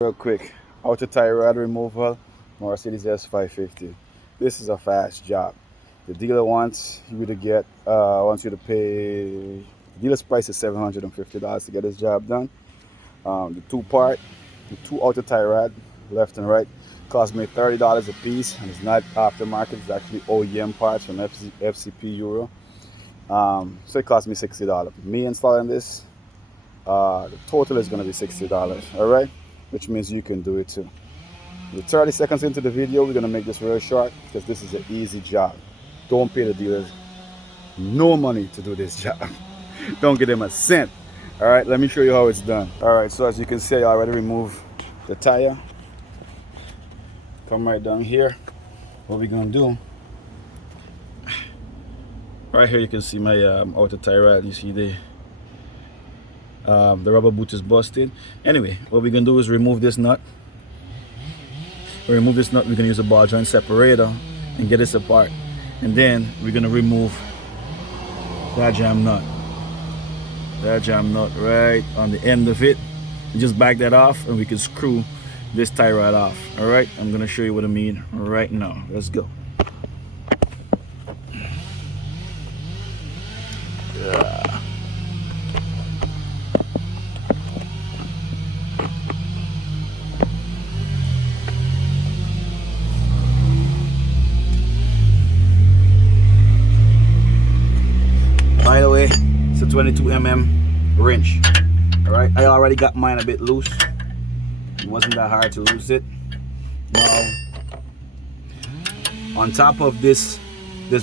Real quick, outer tie rod removal, Mercedes S550. This is a fast job. The dealer wants you to pay. The dealer's price is $750 to get this job done. The two outer tie rod, left and right, cost me $30 a piece, and it's not aftermarket. It's actually OEM parts from FCP Euro. So it cost me $60. Me installing this, the total is going to be $60. All right, which means you can do it too. We're 30 seconds into the video. We're going to make this real short because this is an easy job. Don't pay the dealers no money to do this job. Don't give them a cent. All right, let me show you how it's done. All right, so as you can see, I already removed the tire. Come right down here. What we're gonna do, right here you can see my outer tire rod. You see the rubber boot is busted. Anyway, what we're gonna do is remove this nut. We're gonna use a ball joint separator and get this apart. And then we're gonna remove that jam nut. That jam nut right on the end of it. You just back that off and we can screw this tie rod off. All right, I'm gonna show you what I mean right now. Let's go. By the way, it's a 22mm wrench. All right, I already got mine a bit loose. It wasn't that hard to lose it. Now, on top of this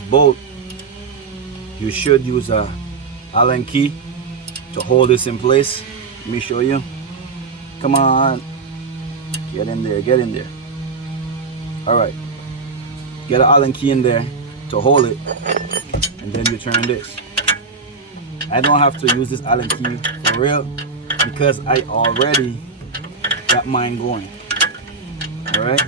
bolt, you should use a Allen key to hold this in place. Let me show you. Come on, get in there, get in there. All right, get an Allen key in there to hold it, and then you turn this. I don't have to use this Allen key for real because I already got mine going. All right.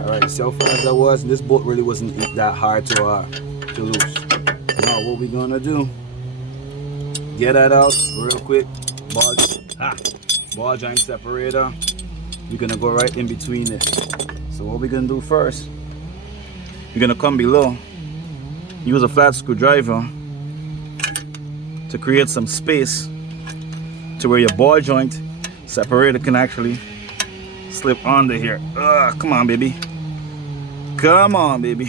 All right. So far as I was, this bolt really wasn't that hard to lose. Now what we're gonna do? Get that out real quick. Ball joint separator. We're gonna go right in between it. So what we're gonna do first, you're gonna come below, use a flat screwdriver to create some space to where your ball joint separator can actually slip under here. Come on, baby. Come on, baby.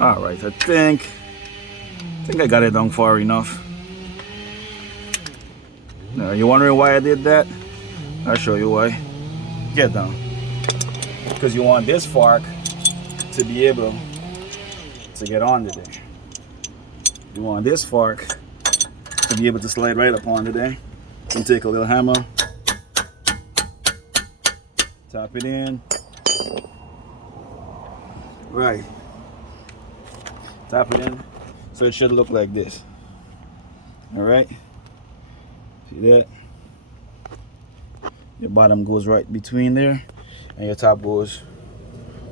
All right, I think I got it done far enough. Now, you're wondering why I did that? I'll show you why. Get down. Because you want this fork to be able to get onto there. You want this fork to be able to slide right up onto there. You can take a little hammer, tap it in. Right. Tap it in. So it should look like this. Alright? See that? Your bottom goes right between there and your top goes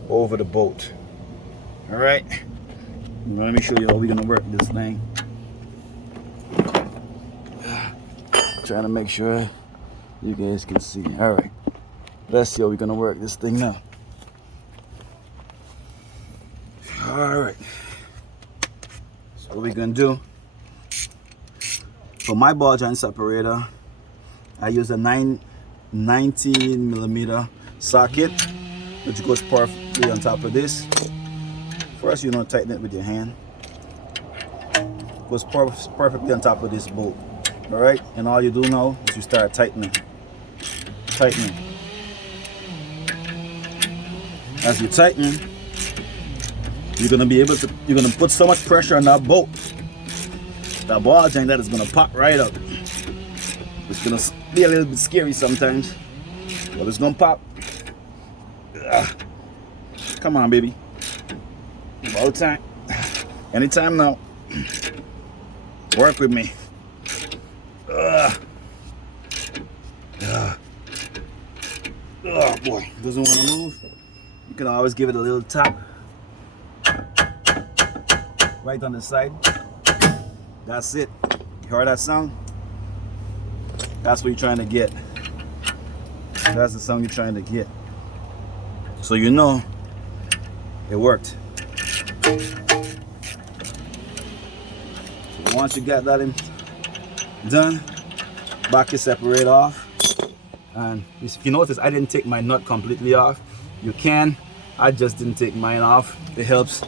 over the bolt. All right, let me show you how we're gonna work this thing. Trying to make sure you guys can see. All right, let's see how we're gonna work this thing now. All right, so what we're gonna do, for my ball joint separator, I use a 19mm socket, which goes perfectly on top of this. First, you don't tighten it with your hand. Goes perfectly on top of this bolt. All right, and all you do now is you start tightening. As you tighten, you're gonna put so much pressure on that bolt, that ball joint, that is gonna pop right up. It's gonna be a little bit scary sometimes, but it's gonna pop. Come on, baby. About time. Anytime now. Work with me. Oh boy, doesn't want to move. You can always give it a little tap. right on the side. That's it. You heard that sound? That's what you're trying to get. That's the sound you're trying to get. So you know it worked. So once you got that done, back your separator off. And if you notice, I didn't take my nut completely off. You can. I just didn't take mine off. It helps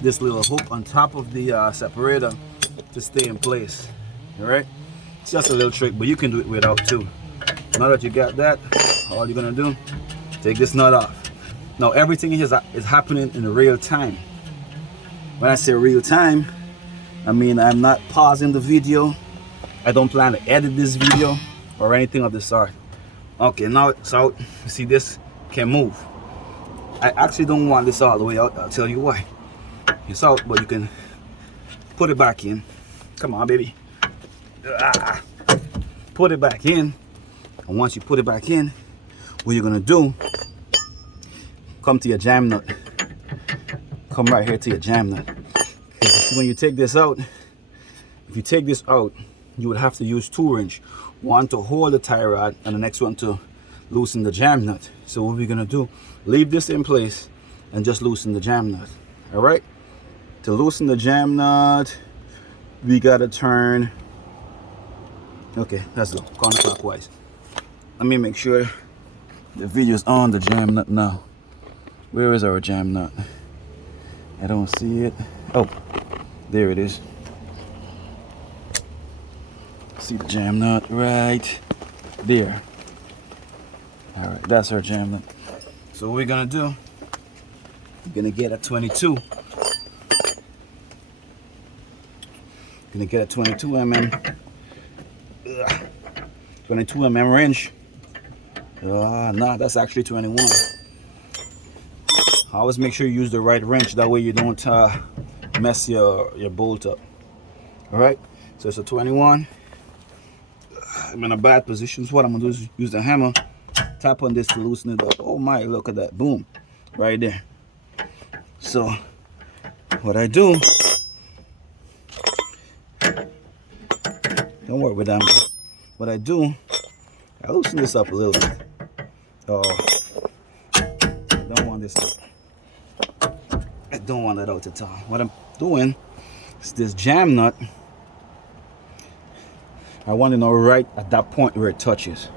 this little hook on top of the separator to stay in place. All right? It's just a little trick, but you can do it without too. Now that you got that, all you're gonna do, take this nut off. Now everything is happening in real time. When I say real time, I mean I'm not pausing the video. I don't plan to edit this video or anything of the sort. Okay, now it's out. You see, this can move. I actually don't want this all the way out. I'll tell you why. It's out, but you can put it back in. Come on, baby. Put it back in. And once you put it back in, what you're gonna do, come to your jam nut. Come right here to your jam nut. When you take this out, if you take this out, you would have to use 2 wrench. One to hold the tie rod and the next one to loosen the jam nut. So what we're gonna do, leave this in place and just loosen the jam nut. All right? To loosen the jam nut, we gotta turn, okay, let's go, counterclockwise. Let me make sure the video's on the jam nut now. Where is our jam nut? I don't see it. Oh, there it is. See the jam nut right there. All right, that's our jam nut. So what we're gonna do, we're gonna get a 22. Gonna get a 22 mm. 22 mm wrench. Nah, that's actually 21. Always make sure you use the right wrench. That way you don't mess your bolt up. All right. So it's a 21. I'm in a bad position. So what I'm gonna do is use the hammer, tap on this to loosen it up. Oh my, look at that, boom, right there. So what I do, don't worry with that. What I do, I loosen this up a little bit. I don't want this out. I don't want it out at all. What I'm doing is this jam nut, I want to know right at that point where it touches.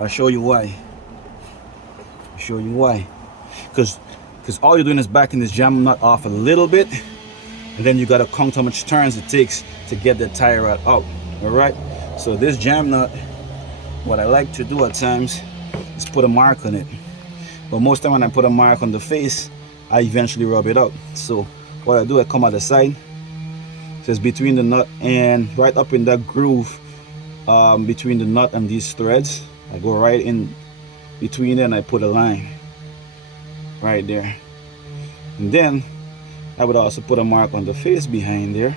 I'll show you why. I'll show you why. Because all you're doing is backing this jam nut off a little bit, and then you got to count how much turns it takes to get the tie rod out. All right. So this jam nut, what I like to do at times is put a mark on it. But most time when I put a mark on the face, I eventually rub it out. So what I do, I come out the side. So it's between the nut and right up in that groove between the nut and these threads. I go right in between it and I put a line right there. And then I would also put a mark on the face behind there.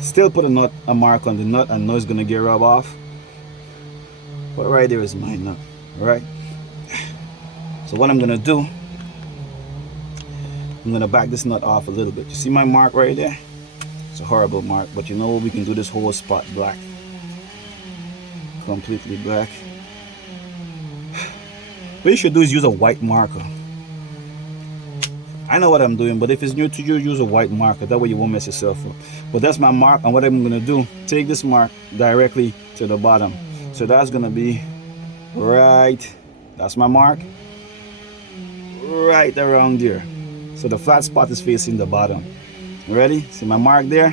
Still put a mark on the nut. I know it's gonna get rubbed off, but right there is my nut. All right. So what I'm gonna do, I'm gonna back this nut off a little bit. You see my mark right there? It's a horrible mark, but you know we can do this whole spot black, completely black. What you should do is use a white marker. I know what I'm doing, but if it's new to you, use a white marker. That way you won't mess yourself up. But that's my mark, and what I'm gonna do, take this mark directly to the bottom. So that's gonna be right, that's my mark, right around there. So the flat spot is facing the bottom. Ready? See my mark there?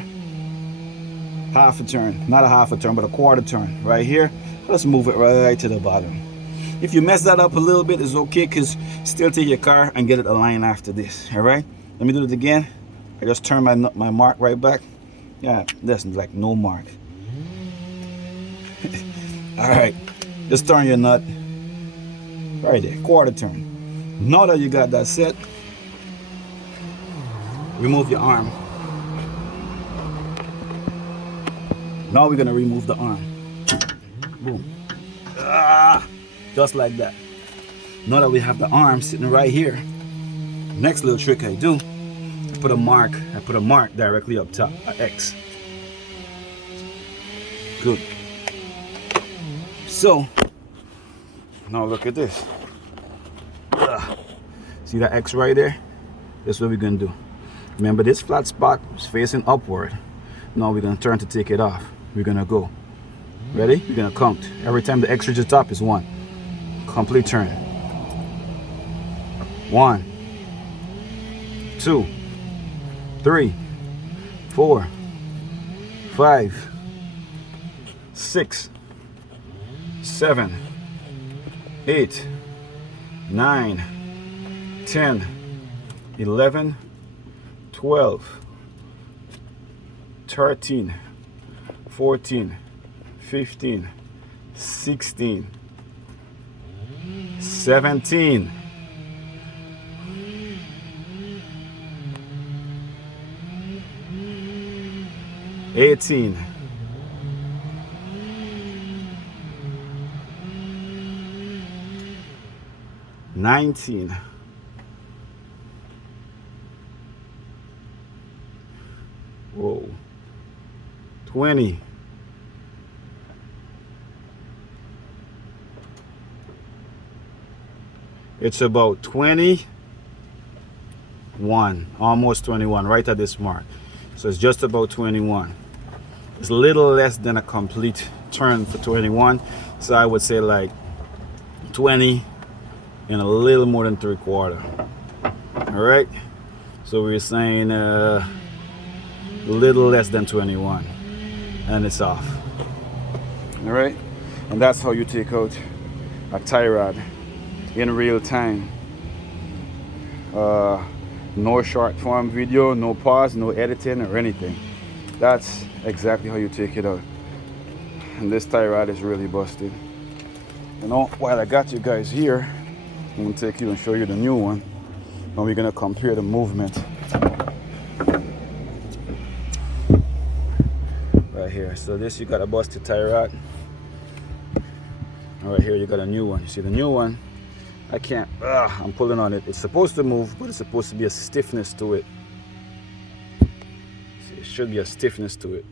Half a turn, not a half a turn, but a quarter turn right here. Let's move it right to the bottom. If you mess that up a little bit, it's okay, because still take your car and get it aligned after this. All right, let me do it again. I just turn my mark right back. Yeah, that's like no mark. All right, just turn your nut right there, quarter turn. Now that you got that set, remove your arm. Now we're gonna remove the arm. Boom. Just like that. Now that we have the arm sitting right here, Next little trick I do, I put a mark directly up top, an X. Good. So now look at this. See that X right there? That's what we're gonna do. Remember, this flat spot is facing upward. Now we're gonna turn to take it off. We're gonna go. Ready? We're gonna count. Every time the X reaches the top is 1. Complete turn. 1, 2, 3, 4, 5, 6, 7, 8, 9, 10, 11, 12, 13, 14, 15, 16, 17, 18, 19, 20, 21, almost 21, right at this mark. So it's just about 21. It's a little less than a complete turn for 21. So I would say like 20 and a little more than 3/4. All right. So we're saying a little less than 21, and it's off. All right. And that's how you take out a tie rod in real time. No short form video, no pause, no editing or anything. That's exactly how you take it out. And this tie rod is really busted. You know, while I got you guys here, I'm gonna take you and show you the new one. And we're gonna compare the movement. Right here. So this, you got a busted tie rod. And right here you got a new one. You see the new one? I can't, I'm pulling on it. It's supposed to move, but it's supposed to be a stiffness to it. See, it should be a stiffness to it.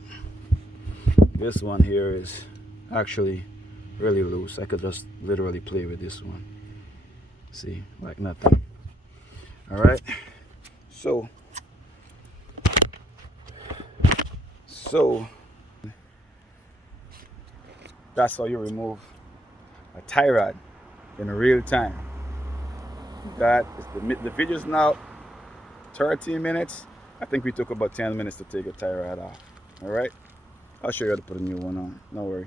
This one here is actually really loose. I could just literally play with this one. See, like nothing. All right. So that's how you remove a tie rod in real time. That is the video's now 13 minutes. I think we took about 10 minutes to take a tie rod off. All right, I'll show you how to put a new one on. No worry.